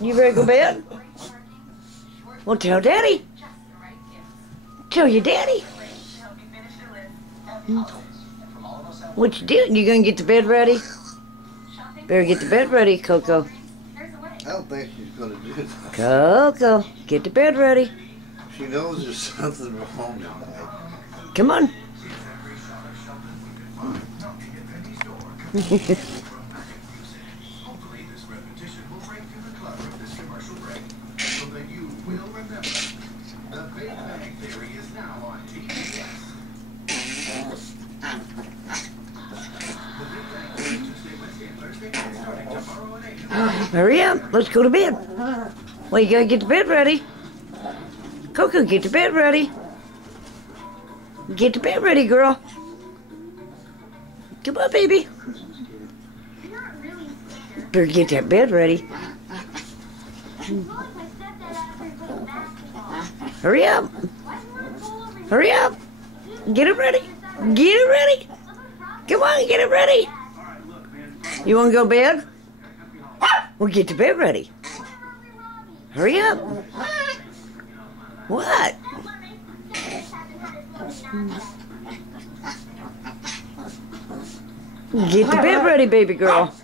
You ready to go to bed? Well, tell Daddy. Tell your daddy. What you doing? You gonna get the bed ready? Better get the bed ready, Coco. I don't think she's gonna do that. Coco, get the bed ready. She knows there's something wrong tonight. Come on. Hurry up, let's go to bed. Well, you gotta get the bed ready. Coco, get the bed ready. Get the bed ready, girl. Come on, baby. Better get that bed ready. Hurry up. Hurry up. Get it ready. Get it ready. Come on, get it ready. You want to go to bed? Well, get the bed ready. Hurry up. What? Get the bed ready, baby girl.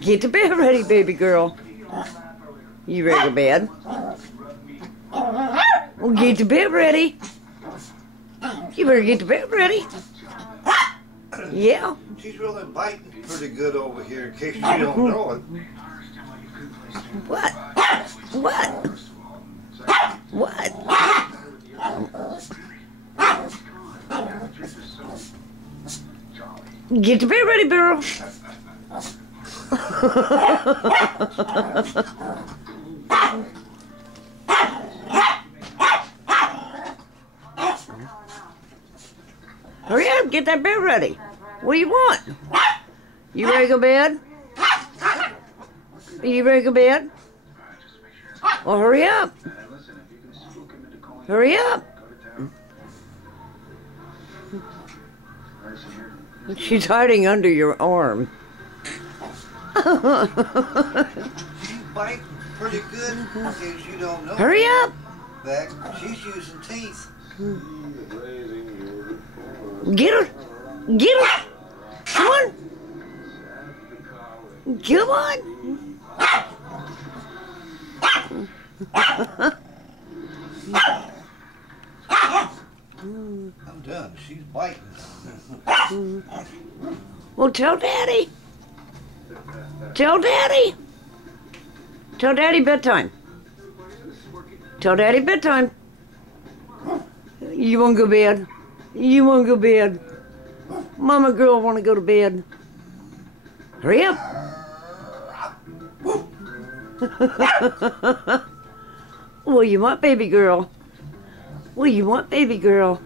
Get the bed ready, baby girl. You ready to bed? Well, get the bed ready. You better get the bed ready. Yeah. She's really biting pretty good over here, in case you don't know it. What? What? What? Get the bed ready, girl. Hurry up, get that bed ready. What do you want? You ready to go to bed? You ready to go to bed? Well, hurry up. Hurry up. She's hiding under your arm. She's biting pretty good, in case you don't know. Hurry up. In fact, she's using teeth. Get her. Get her. Come on. Come on. I'm done. She's biting. Well, tell Daddy. Tell Daddy. Tell Daddy bedtime. Tell Daddy bedtime. You want to go to bed? You want to go to bed? Mama girl want to go to bed. Hurry up. What you want, baby girl? What you want, baby girl?